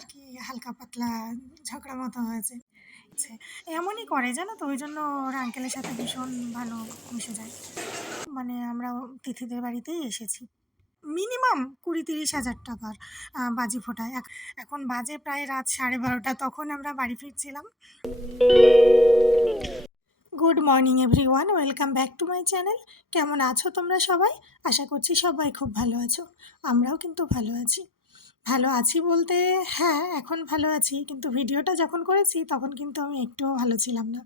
আর কি হালকা পাতলা ঝগড়া মতো হয়েছে। এমনই করে জানো তো, ওই জন্য ওর আঙ্কেলের সাথে ভীষণ ভালো মিশে যায়। মানে আমরা তিথিদের বাড়িতেই এসেছি। মিনিমাম 20-30 হাজার টাকার বাজি ফোটায়। এখন বাজে প্রায় রাত 12:30, তখন আমরা বাড়ি ফিরছিলাম। Good morning everyone, welcome back to my channel. কেমন আছো তোমরা সবাই? আশা করছি সবাই খুব ভালো আছো। আমরাও কিন্তু ভালো আছি। ভালো আছি বলতে হ্যাঁ, এখন ভালো আছি, কিন্তু ভিডিওটা যখন করেছি তখন কিন্তু আমি একটুও ভালো ছিলাম না।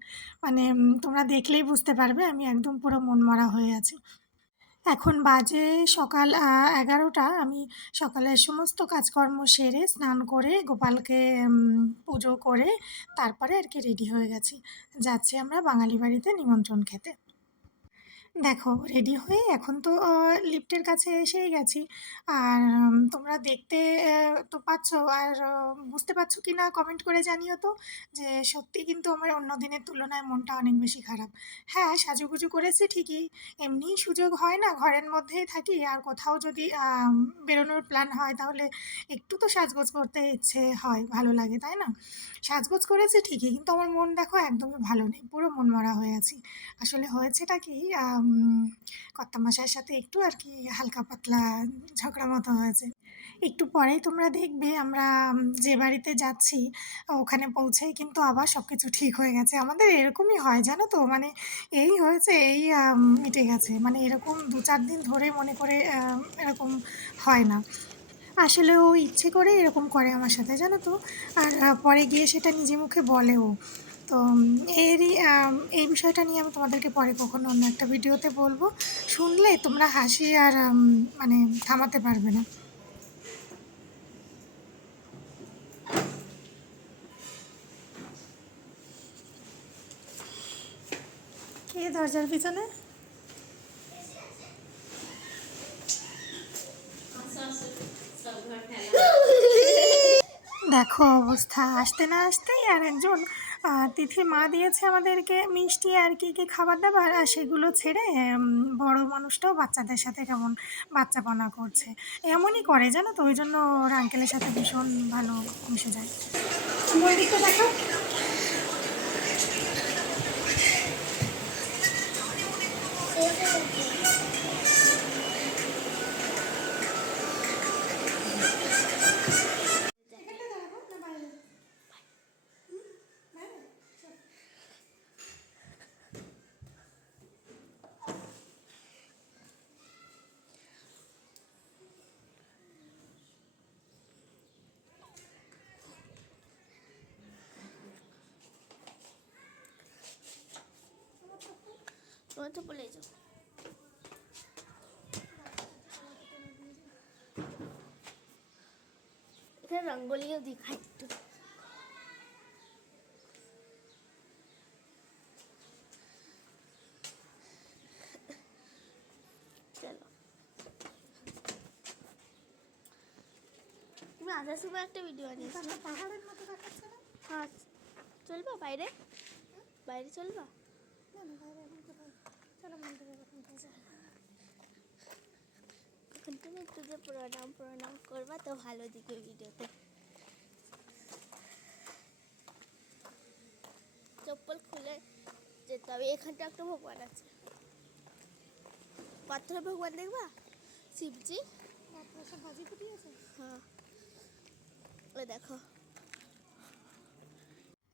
মানে তোমরা দেখলেই বুঝতে পারবে আমি একদম পুরো মনমরা হয়ে আছি। এখন বাজে সকাল 11টা। আমি সকালের সমস্ত কাজকর্ম সেরে স্নান করে গোপালকে পুজো করে তারপরে আর কি রেডি হয়ে গেছি। যাচ্ছি আমরা বাঙালি বাড়িতে নিমন্ত্রণ খেতে। দেখো, রেডি হয়ে এখন তো লিফটের কাছে এসেই গেছি। আর তোমরা দেখতে তো পাচ্ছ, আর বুঝতে পারছো কি না কমেন্ট করে জানিও তো, যে সত্যি কিন্তু আমার অন্য দিনের তুলনায় মনটা অনেক বেশি খারাপ। হ্যাঁ, সাজুগুজু করেছি ঠিকই, এমনিই সুযোগ হয় না, ঘরের মধ্যেই থাকি, আর কোথাও যদি বেরোনোর প্ল্যান হয় তাহলে একটু তো সাজগোজ করতে ইচ্ছে হয়, ভালো লাগে, তাই না? সাজগোজ করেছি ঠিকই, কিন্তু আমার মন দেখো একদমই ভালো নেই, পুরো মনমরা হয়ে আছি। আসলে হয়েছেটা কি, কর্তামশাইয়ের সাথে একটু আর কি হালকা পাতলা ঝগড়া মতো হয়েছে। একটু পরেই তোমরা দেখবে আমরা যে বাড়িতে যাচ্ছি ওখানে পৌঁছেই কিন্তু আবার সব কিছু ঠিক হয়ে গেছে। আমাদের এরকমই হয় জানো তো, মানে এই হয়েছে এই মিটে গেছে, মানে এরকম 2-4 দিন ধরে মনে করে এরকম হয় না। আসলে ও ইচ্ছে করে এরকম করে আমার সাথে জানো তো। আর পরে গিয়ে সেটা নিজে মুখে বলেও। তো এরই এই বিষয়টা নিয়ে আমি তোমাদেরকে পরে কখনো অন্য একটা ভিডিওতে বলবো। শুনলে তোমরা হাসি আর মানে থামাতে পারবে না। কে দরজার পিছনে? দেখো অবস্থা, আসতে না আসতেই আর একজন তিথির মা দিয়েছে আমাদেরকে মিষ্টি আর কি কি খাবার দাবার, আর সেগুলো ছেড়ে বড় মানুষটাও বাচ্চাদের সাথে কেমন বাচ্চাপনা করছে। এমনই করে জানো তো, ওই জন্য ওর আঙ্কেলের সাথে ভীষণ ভালো মিশে যায়। ওই দিকটা দেখো। তোমার তো বলে যাও, এখানে রঙ্গোলিও দিখাই একটু। চলো, তুমি আসার সময় একটা ভিডিও বানিয়েছো পাহাড়ের মতো দেখাচ্ছে না? হ্যাঁ, চলবা বাইরে? বাইরে চলবা? চলো মন্দিরের ওখান থেকে। এখন তুমি একটু যে প্রণাম প্রণাম করবা তো ভালো দিকে ভিডিওতে। চপ্পল খুলে যেতে হবে। এখানটা একটা ভগবান আছে, পাথরের ভগবান দেখবা, শিবজি। সব বাজি ফুটিয়েছে। হ্যাঁ, ওই দেখো।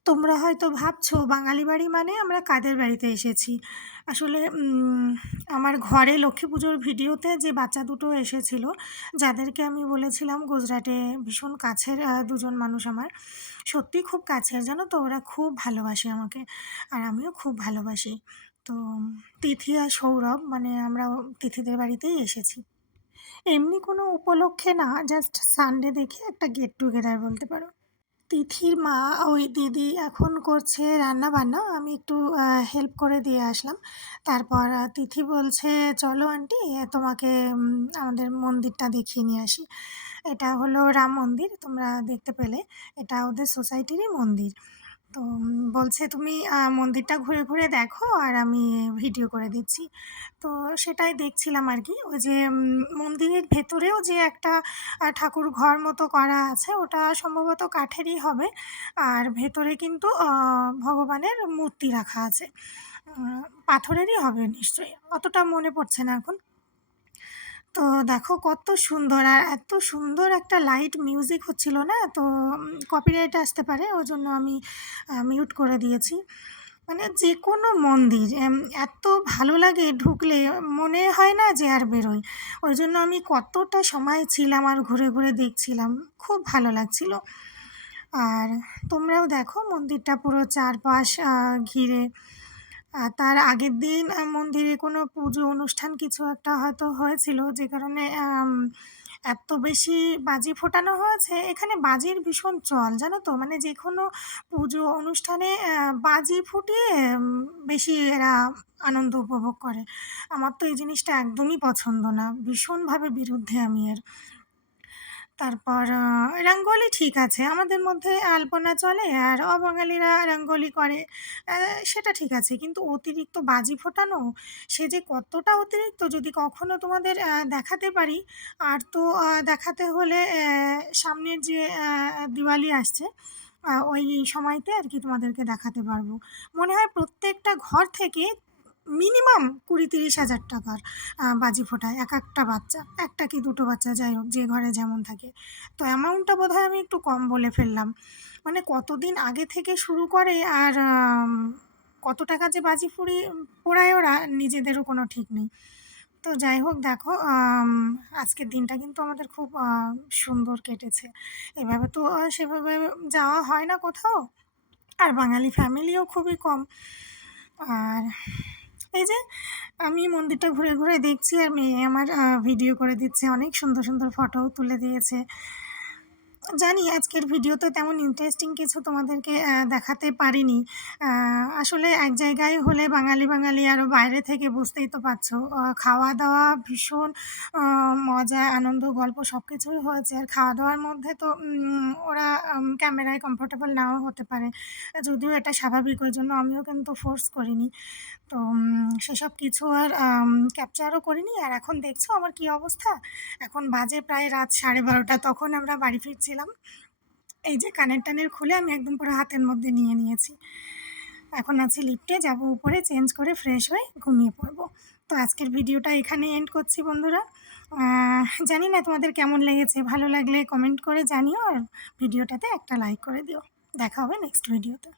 তোমরা হয়তো ভাবছো বাঙালি বাড়ি মানে আমরা কাদের বাড়িতে এসেছি। আসলে আমার ঘরে লক্ষ্মী পুজোর ভিডিওতে যে বাচ্চা দুটো এসেছিল, যাদেরকে আমি বলেছিলাম গুজরাটে ভীষণ কাছের দুজন মানুষ আমার, সত্যি খুব কাছের জানো তো, ওরা খুব ভালোবাসে আমাকে, আর আমিও খুব ভালোবাসি। তো তিথি আর সৌরভ, মানে আমরা তিথিদের বাড়িতেই এসেছি। এমনি কোনো উপলক্ষে না, জাস্ট সানডে দেখে একটা গেট টুগেদার বলতে পারো। তিথির মা, ওই দিদি এখন করছে রান্না বান্না, আমি একটু হেল্প করে দিয়ে আসলাম। তারপর তিথি বলছে চলো আন্টি, তোমাকে আমাদের মন্দিরটা দেখিয়ে নিয়ে আসি। এটা হলো রাম মন্দির, তোমরা দেখতে পেলে, এটা ওদের সোসাইটিরই মন্দির। তো বলছে, "তুমি মন্দিরটা ঘুরে, ঘুরে দেখো আর আমি ভিডিও করে দিচ্ছি।" তো সেটাই দেখছিলাম আরকি। ওই যে মন্দিরের ভেতরেও যে একটা ঠাকুর ঘর মতো করা আছে, ওটা সম্ভবত কাঠেরই হবে। আর ভেতরে কিন্তু ভগবানের মূর্তি রাখা আছে। পাথরেরই হবে নিশ্চয়ই। অতটা মনে পড়ছে না এখন। তো দেখো কত সুন্দর, আর এত সুন্দর একটা লাইট মিউজিক হচ্ছিল না? তো কপিরাইট আসতে পারে, ওজন্য আমি মিউট করে দিয়েছি। মানে যেকোনো মন্দির এত ভালো লাগে ঢুকলে, মনে হয় না যে আর বেরোই। ওই জন্য আমি কতটা সময় ছিলাম আর ঘুরে, ঘুরে দেখছিলাম। খুব ভালো লাগছিল। আর তোমরাও দেখো মন্দিরটা পুরো চারপাশ ঘিরে। তার আগের দিন মন্দিরে কোনো পুজো অনুষ্ঠান কিছু একটা হয়তো হয়েছিল, যে কারণে এত বেশি বাজি ফোটানো হয়েছে। এখানে বাজির ভীষণ চল, জানো তো? মানে যেকোনো পুজো অনুষ্ঠানে বাজি ফুটিয়ে বেশি এরা আনন্দ উপভোগ করে। আমার তো এই জিনিসটা একদমই পছন্দ না। ভীষণভাবে বিরুদ্ধে আমি এর। তারপর রঙ্গোলি ঠিক আছে, আমাদের মধ্যে আলপনা চলে আর অবাঙালিরা রঙ্গোলি করে, আ সেটা ঠিক আছে। কিন্তু অতিরিক্ত বাজি ফোটানো, সে যে কতটা অতিরিক্ত যদি কখনো তোমাদের দেখাতে পারি। আর তো দেখাতে হলে সামনের যে দিওয়ালি আসছে, ওই সময়তে আর কি তোমাদেরকে দেখাতে পারবো। মনে হয় প্রত্যেকটা ঘর থেকে মিনিমাম ২০-৩০ হাজার টাকার বাজি ফোটায় একেকটা বাচ্চা। ১ টা কি ২ টো বাচ্চা, যাই হোক, যে ঘরে যেমন থাকে। তো অ্যামাউন্টটা বোধহয় আমি একটু কম বলে ফেললাম। মানে কতদিন আগে থেকে শুরু করে আর কত টাকা যে বাজি পোড়ায় ওরা, নিজেদেরও কোনো ঠিক নেই। তো যাই হোক, দেখো আজকের দিনটা কিন্তু আমাদের খুব সুন্দর কেটেছে। এভাবে তো সেভাবে যাওয়া হয় না কোথাও। আর বাঙালি ফ্যামিলিও খুবই কম। আর এই যে আমি মন্দিরটা ঘুরে, ঘুরে দেখছি আর মেয়ে আমার ভিডিও করে দিচ্ছে। অনেক সুন্দর, সুন্দর ফটোও তুলে দিয়েছে। জানি আজকের ভিডিওতে তেমন ইন্টারেস্টিং কিছু তোমাদেরকে দেখাতে পারিনি। আসলে এক জায়গায় হলে বাঙালি, বাঙালি আরও বাইরে থেকে বুঝতেই তো পারছো। খাওয়া-দাওয়া ভীষণ মজা, আনন্দ, গল্প সব কিছুই হয়েছে। আর খাওয়া-দাওয়ার মধ্যে তো ওরা ক্যামেরায় কমফোর্টেবল নাও হতে পারে। যদিও এটা স্বাভাবিক, ওই জন্য আমিও কিন্তু ফোর্স করিনি। তো সেসব কিছু আর ক্যাপচারও করিনি। আর এখন দেখছো আমার কী অবস্থা? এখন বাজে প্রায় রাত 12:30, তখন আমরা বাড়ি ফিরছিলাম। এই যে কানের-টানের খুলে আমি একদম পুরো হাতের মধ্যে নিয়ে নিয়েছি। এখন আছি লিফটে, যাবো উপরে, চেঞ্জ করে ফ্রেশ হয়ে ঘুমিয়ে পড়বো। তো আজকের ভিডিওটা এখানেই এন্ড করছি বন্ধুরা। জানি না তোমাদের কেমন লেগেছে। ভালো লাগলে কমেন্ট করে জানিও আর ভিডিওটাতে একটা লাইক করে দিও। দেখা হবে নেক্সট ভিডিওতে।